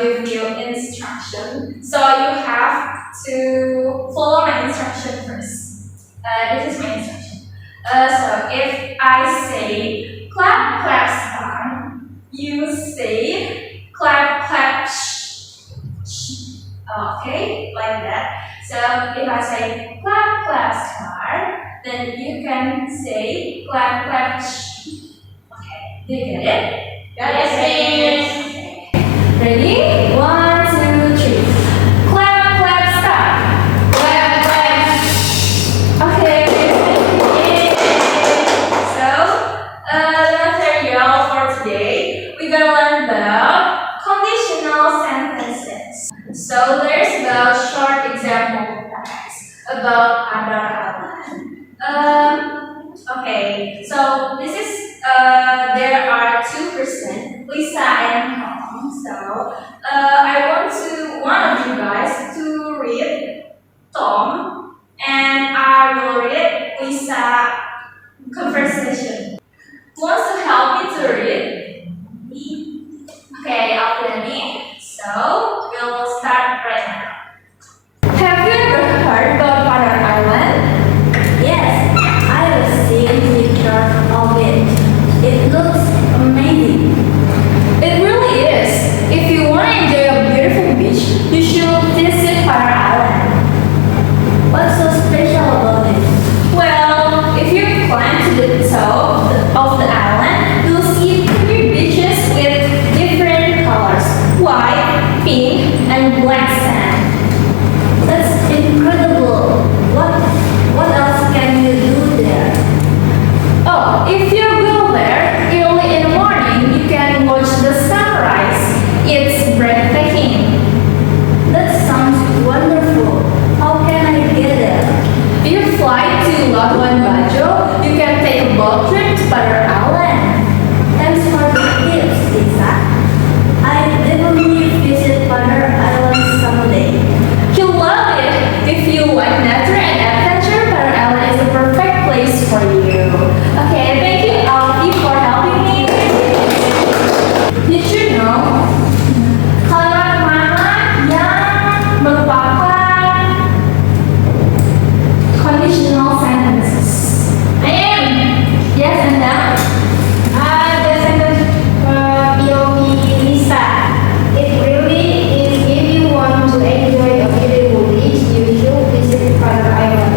give you instruction. So you have to follow my instruction first. This is my instruction. So if I say clap, clap, start, you say clap, clap, shh, shh. Okay, like that. So if I say clap, clap, start, then you can say clap, clap, shh. Okay, do you get it? Yes, miss. Ready? 1, 2, 3. Clap, clap, start. Clap, clap. Okay. So, the material for today, we're gonna learn about conditional sentences. So, there's the short example text about ada. Okay. So, this is there are 2%, Lisa and Tom. So, I want one of you guys to read Tom, and I will read Lisa conversation. Who wants to help me to read? Me. Okay, I'll put me. So, we'll start right now. Have you ever heard about Padar Island? Yes, I have seen pictures of it. It looks amazing. It really is. If you want to enjoy a beautiful beach, you should visit Padar Island. What's so special about it? Well, if you climb to the top of the island, you'll see 3 beaches with different colors: white, pink, and black sand. That's incredible. What else can you do there? Oh, if you go there early in the morning, you can watch the sunrise. It's breathtaking. That sounds wonderful. How can I get there? If you fly to Labuan Bajo, you can take a boat trip to Padar Island. Thanks for the tips, Lisa. I definitely visit Padar Island someday. You'll love it. If you like nature and adventure, Padar Island is the perfect place for you. Okay, thank you, Alfie, for helping me. Did you know kalimat mana yang merupakan conditional sentences? I am. Yes, and now? The sentence POV Lisa. It really is. If you want to enjoy a beautiful beach, you should visit Padar Island.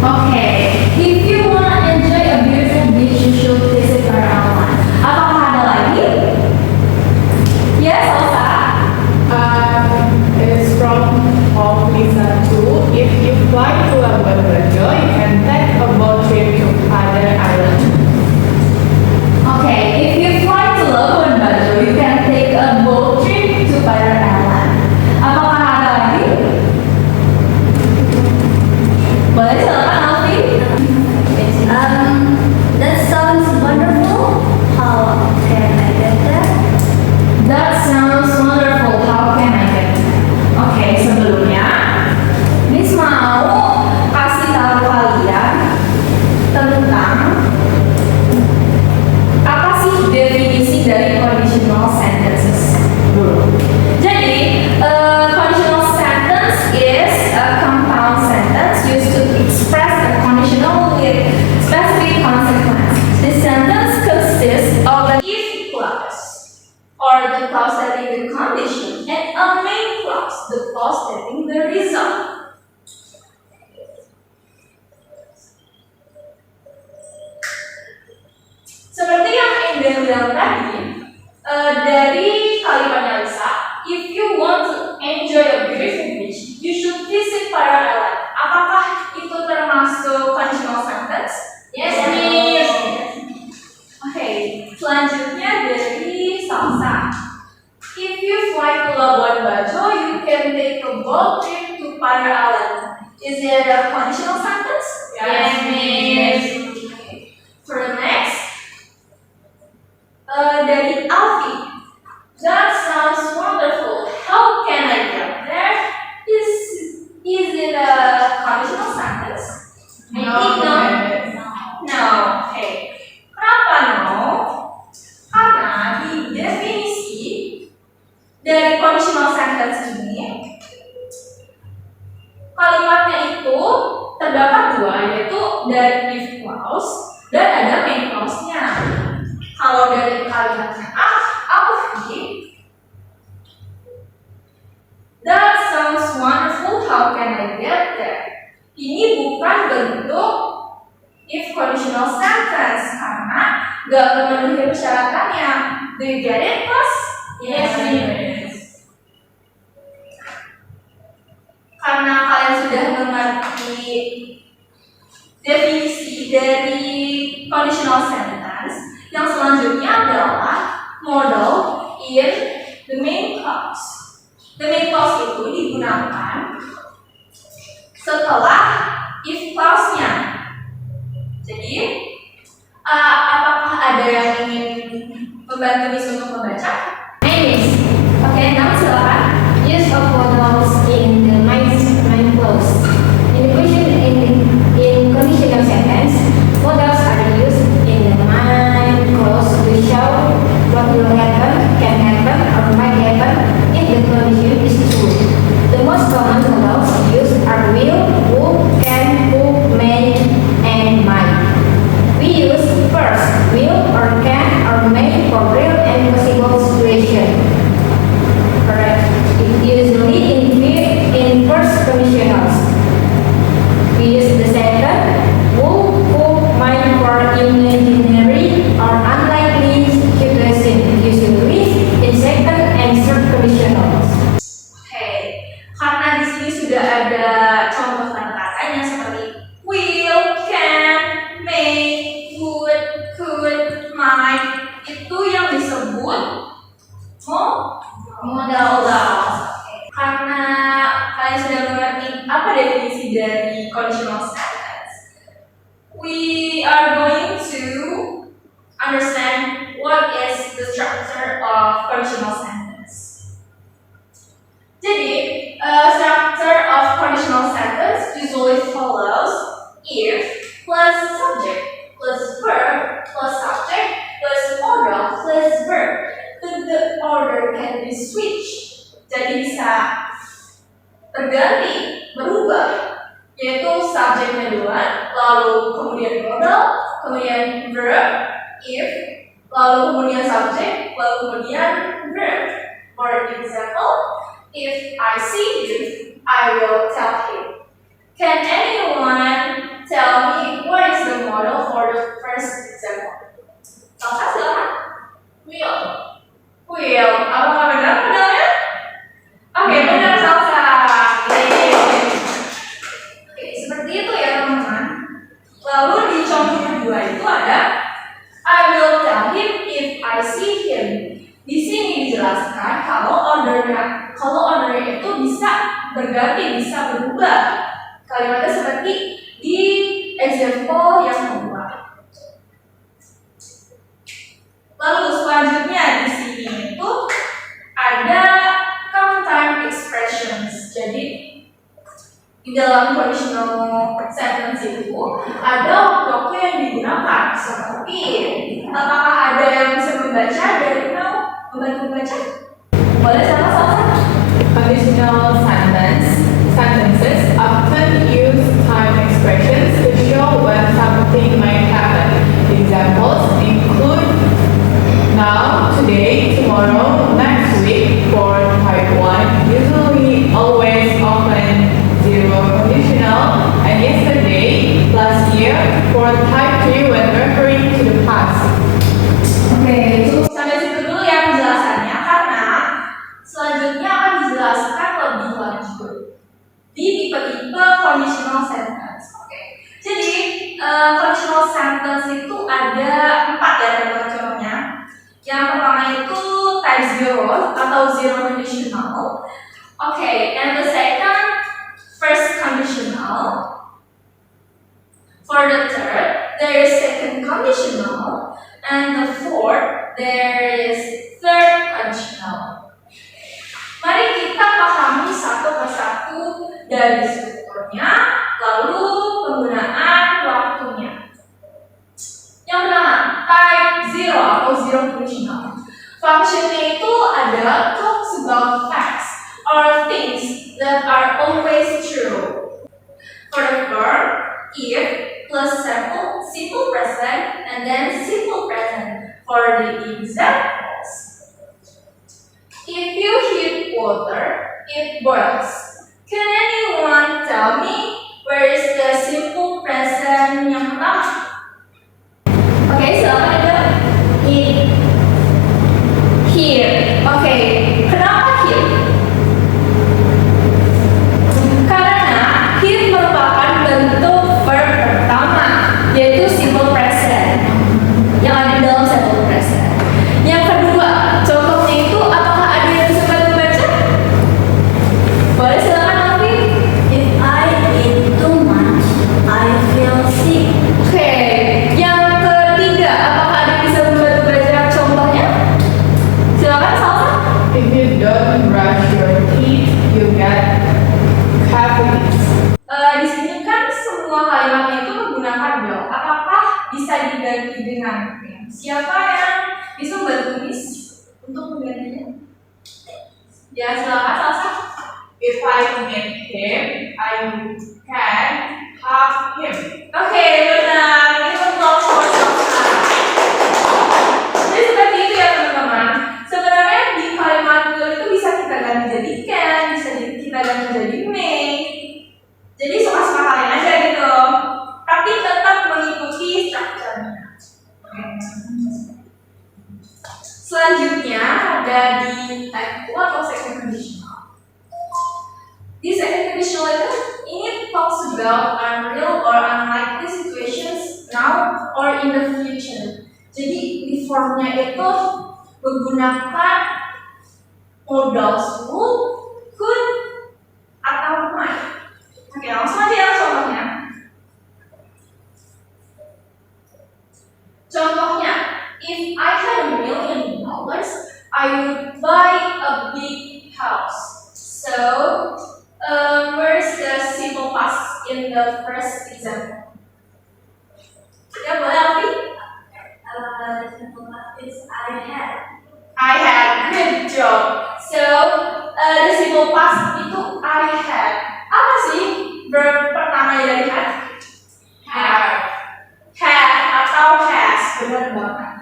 Okay, if you want to enjoy a beautiful beach, you should visit Padar Island. Apakah ada lagi? Yes, Elsa. It's from Lisa too. If you fly to Labuan Bajo, you can take a boat trip to Padar Island. Okay, if you fly to Labuan Bajo, you can take a boat trip to Padar Island. Apakah ada lagi? Boleh silakan, Alfie. That sounds wonderful. How can I get there? That sounds wonderful. How can I get there? Oke, sebelumnya Miss mau kasih tahu kalian tentang apa sih definisi dari conditional sentences dulu. Jadi, conditional sentence is a compound sentence used to express a conditional with specific consequence. This sentence consists of an if clause, or the clause stating the condition, and a main clause, the clause stating the result. Seperti yang Enda bilang tadi, dari kalimatnya Lisa, if you want to enjoy a beautiful beach, you should visit Padar Island. Apakah itu termasuk conditional sentence? Yes, miss. Oke, selanjutnya dari Salsa. If you fly to Labuan Bajo, you can take a boat trip to Padar Island. Is it a conditional sentence? Yes, miss. Okay. For the next, dari Alfie. That sounds wonderful. How can I get there? Is it a conditional sentence? I think no. No. Okay. Kenapa no? Karena di definisi sentence ini kalimatnya itu terdapat dua, yaitu dari if clause dan ada main clause-nya. Kalau dari kalimatnya if, that sounds wonderful, how can I get there? Ini bukan bentuk if conditional sentence karena gak memenuhi persyaratannya. Do you get it, Mas? Yes, Yes. Karena kalian sudah mengerti definisi dari conditional sentence, yang selanjutnya adalah modal in the main clause. The main clause itu digunakan setelah if clause-nya. Jadi, apakah ada yang ingin membantu Miss untuk membaca? Miss, Oke, nama silakan. use of modals in the main clause. In the question in conditional sentence, modals are used in the main clause to show what will happen, can happen, or might happen if the condition is true. The most common modals used are will, would, can, who, may, and might. We use first, will, or can, or may for real and possible situation. Correct. Usually in first conditionals. We use the second, who, might for imaginary or unlikely situation. Usually in second and third conditionals. Oke, karena di sini sudah ada contoh kata-katanya seperti will, can, may, would, could, might, itu yang disebut modals. Karena kalian sudah mengerti apa definisi dari conditional sentence, we are going to understand what is the structure of conditional sentence. Jadi, structure of conditional sentence usually follows if plus subject plus verb plus subject plus modal plus verb. The order can be switched. Jadi bisa berganti, berubah, yaitu subjeknya duluan, lalu kemudian modal, kemudian verb, if, lalu kemudian subjek, lalu kemudian verb. For example, if I see him, I will tell him. Can anyone tell me what is the model for the first example? Salsa silakan. Will. Will. Apakah benar modalnya? Oke, benar Salsa. Oke, seperti itu ya teman-teman. Lalu di contoh kedua itu ada I will tell him if I see him. Di sini dijelaskan kalau ordernya itu bisa berganti, bisa berubah. Kalimatnya seperti di example yang kedua. Lalu selanjutnya di sini itu ada count time expressions. Jadi di dalam conditional sentence itu ada waktu yang digunakan seperti apakah ada yang bisa membaca dari mau membantu membaca? Boleh sama-sama. Conditional sentences often use time expressions to show when something might happen. Examples include now, today, tomorrow, next week. For type 1, usually always often zero conditional, and yesterday, last year. For type 2, when referring to the past. Oke, cukup sampai situ dulu ya penjelasannya karena selanjutnya akan dijelaskan lebih lanjut di tipe-tipe conditional sentence. Oke, jadi conditional sentence itu ada 4 ya teman-teman contohnya. Yang pertama itu type 0 atau zero conditional. Okay, and the second, first conditional. For the third, there is second conditional. And the fourth, there is third conditional. Mari kita pahami satu persatu dari strukturnya, lalu penggunaan waktunya. Yang pertama, type 0 atau zero conditional. Functionnya itu adalah talks about facts, but are always true. For the verb, if plus simple present and then simple present. For the examples, if you heat water, it boils. Can anyone tell me where is the simple present yang pertama? Oke, silakan ada it, Here. Oke, kenapa here? Karena here merupakan bentuk verb pertama, yaitu simple present yang ada di dalam simple present. Yang kedua, contohnya itu apakah ada yang bisa bantu baca? Boleh silakan Alfi. If I eat too much, I feel sick. Oke, yang ketiga, apakah ada yang bisa membantu baca contohnya? Silakan Salsa. If you don't brush your teeth, you get cavities. Di sini kan semua kalimatnya itu menggunakan will. Apakah bisa diganti dengan can? Siapa yang bisa membantu Miss untuk menggantinya? Ya, silakan Salsa. If I meet him, I can have him. Oke, benar. Ini applause for Salsa. Jadi seperti itu ya teman-teman. Sebenarnya di kalimat will itu bisa kita ganti jadi can, bisa kita ganti jadi may. Jadi suka-suka kalian aja gitu. Tapi tetap mengikuti strukturnya. Selanjutnya ada di type 2 atau second conditional. Di second conditional itu ini talks about unreal or unlikely situations now or in the future. Jadi di formnya itu menggunakan modals would, could, atau might. Oke, langsung aja ya contohnya. Contohnya, if I had $1 million, I would buy a big house. So, where's the simple past in the first example? Ya, boleh Alfi? The simple past is I had. I had. Good job. So, the simple past itu I had. Apa sih verb pertama dari had? Have. Had atau has. Benar banget.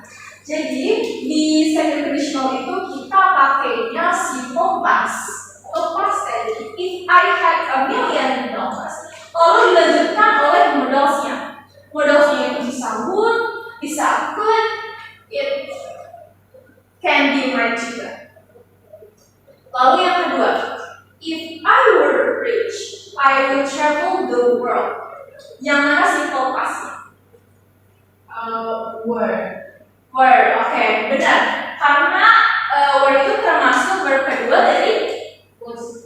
Jadi, di second conditional itu kita pakainya simple past atau past tense. If I had $1 million, lalu dilanjutkan oleh modalsnya. Modalsnya itu bisa would, bisa could, it can be might juga. Lalu yang kedua, if I were rich, I would travel the world. Yang mana simple pastnya? Were. Were, oke, benar. Karena were itu termasuk verb kedua dari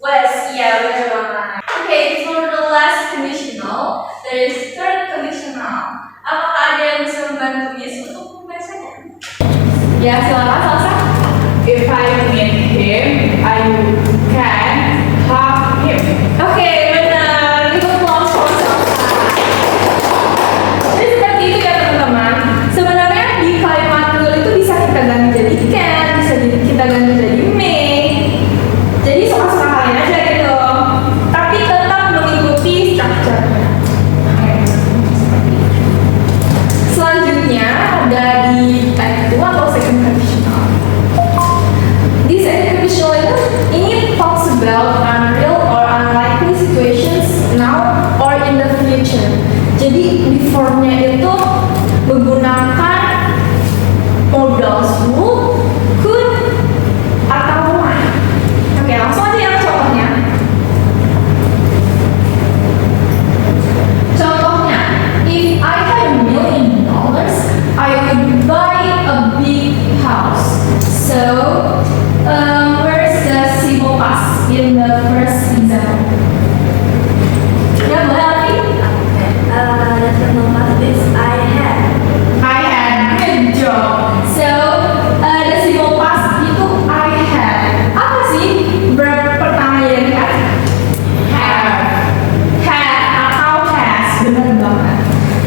was, ya benar banget. Oke, for the last conditional, there is third conditional. Apakah ada yang bisa membantu Miss untuk membacanya? Ya, silakan Salsa. If I meet him, I can have him. Oke, benar. Itu applause for Salsa. Jadi seperti itu ya teman-teman. Sebenarnya di kalimat will itu bisa kita ganti jadi can, bisa kita ganti jadi may. Jadi suka-suka kalian aja gitu. Tapi tetap mengikuti strukturnya. Selanjutnya ada di type 2 atau second conditional. Di second conditional itu ini talks about unreal or unlikely situations now or in the future. Jadi di formnya itu menggunakan modals would, could, atau might. Oke, langsung aja yang contohnya. Contohnya, if I had $1 million, I would buy a big house. So, where's the simple past in the first example? Ya, boleh Alfi? The simple past is I had. I had. Good job. So, the simple past itu I had. Apa sih verb pertama yang had? Have. Had atau has. Benar banget.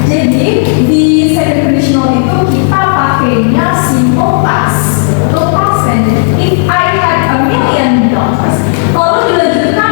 Jadi, di second conditional itu kita pakainya simple past atau past tense. If I had $1 million, lalu dilanjutkan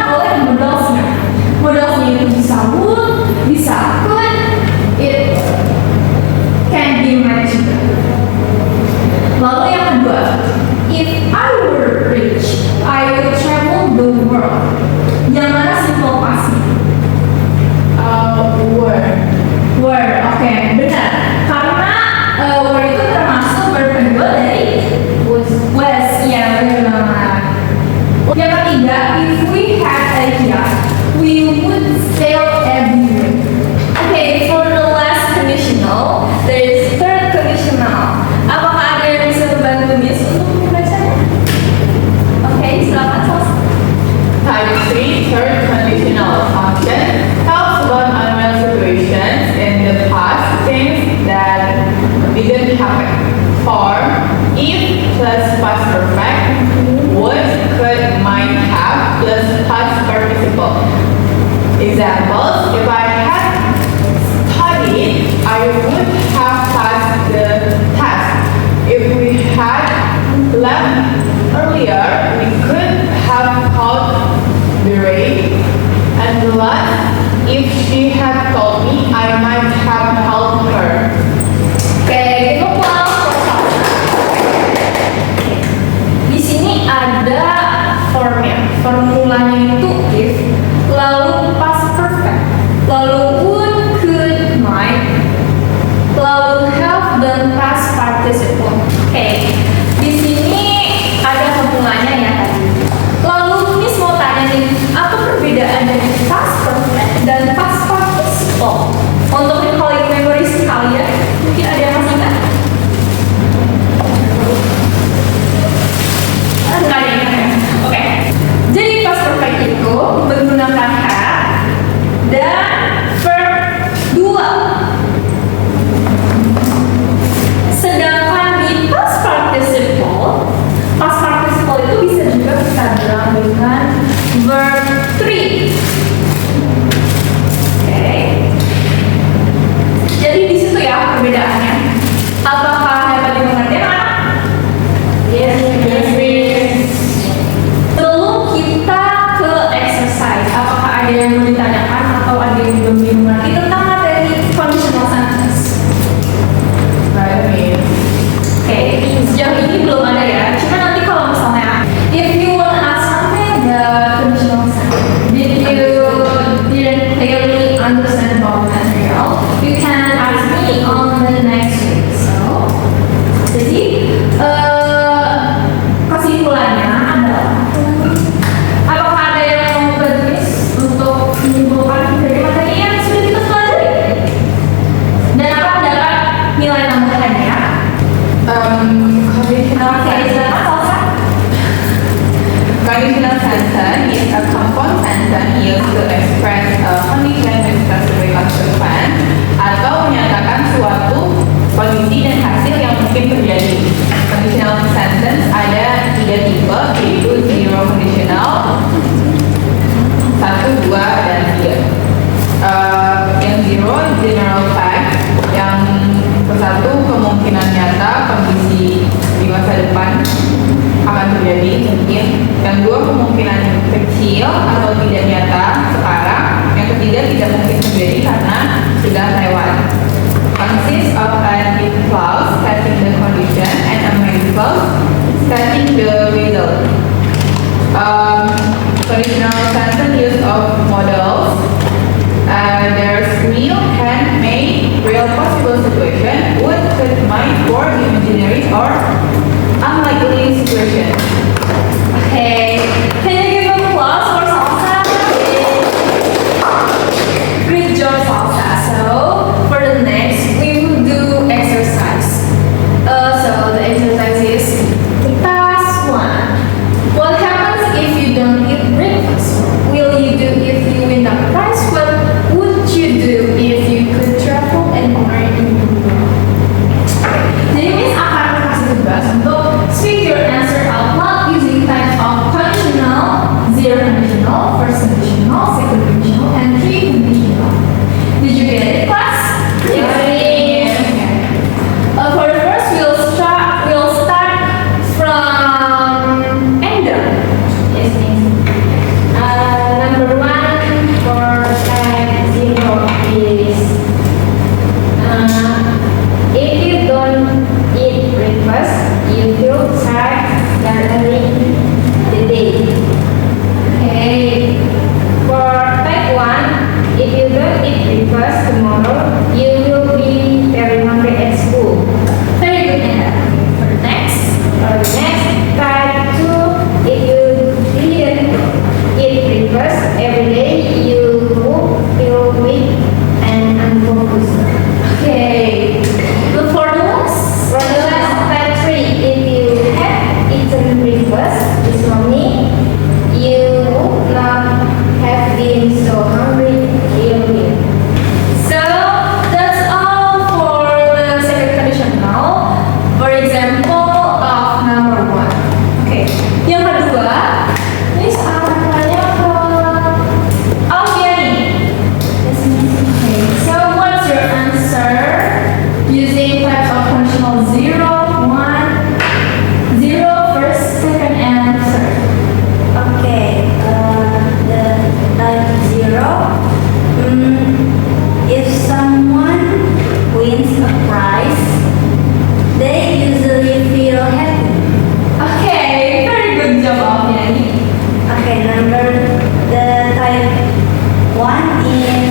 if we had a yacht, we would sail everywhere. Okay, for the last conditional, there is third conditional. Apakah ada yang bisa membantu Miss untuk membacanya? Oke, silakan selesai. Type 3, third conditional function, talks about unreal situations in the past, things that didn't happen. For if plus past perfect, would, could, might have plus past participle. Examples, if I had studied, I would have passed the test. If we had left earlier, we could have called the rain. And last, if she had told me, I might have helped her. Oke, itu di sini ada formulanya itu if, lalu past perfect, lalu would, could, might, lalu have dan past participle. Oke, di sini ada formulanya ya tadi. Lalu Miss mau tanya nih, apa perbedaan dari past perfect dan past participle? Untuk recalling memories kalian, mungkin ada yang masih ingat? Enggak ada yang ingat ya? Oke. Jadi past perfect itu menggunakan have dan verb 2. Sedangkan di past participle itu bisa juga kita bilang dengan verb 3. Oke. Jadi di situ ya perbedaannya. Apakah dapat dimengerti anak? Yes, yes. Belum kita ke exercise. Apakah ada yang mau ditanyakan atau ada yang belum dimengerti tentang materi conditional sentence? Right. Oke, sejauh ini belum ada ya. Cuma nanti kalau misalnya, if you want to ask something, the conditional sentence, if you didn't clearly understand about material, you can ask me on the next week. So, jadi kesimpulannya adalah, apakah ada yang mau bantu untuk menyimpulkan dari materi yang sudah kita pelajari? Dan apa dapat nilai tambahannya? Conditional sentence is a compound sentence used to express a condition with specific consequence atau menyatakan suatu kondisi dan hasil yang mungkin terjadi. Conditional sentence ada 3 tipe, yaitu zero conditional, 1, 2, dan 3. Yang zero general fact, yang satu kemungkinan nyata kondisi di masa depan akan terjadi mungkin, yang 2 kemungkinan kecil atau tidak nyata sekarang, yang ketiga tidak mungkin terjadi karena sudah lewat. Consists of an if clause stating the condition and a main clause stating the result. Conditional sentence use of models. There's real, can, may, real, possible situation, would, could, might, or imaginary or unlikely situation. Okay, can you give applause for Salsa? the type 1 in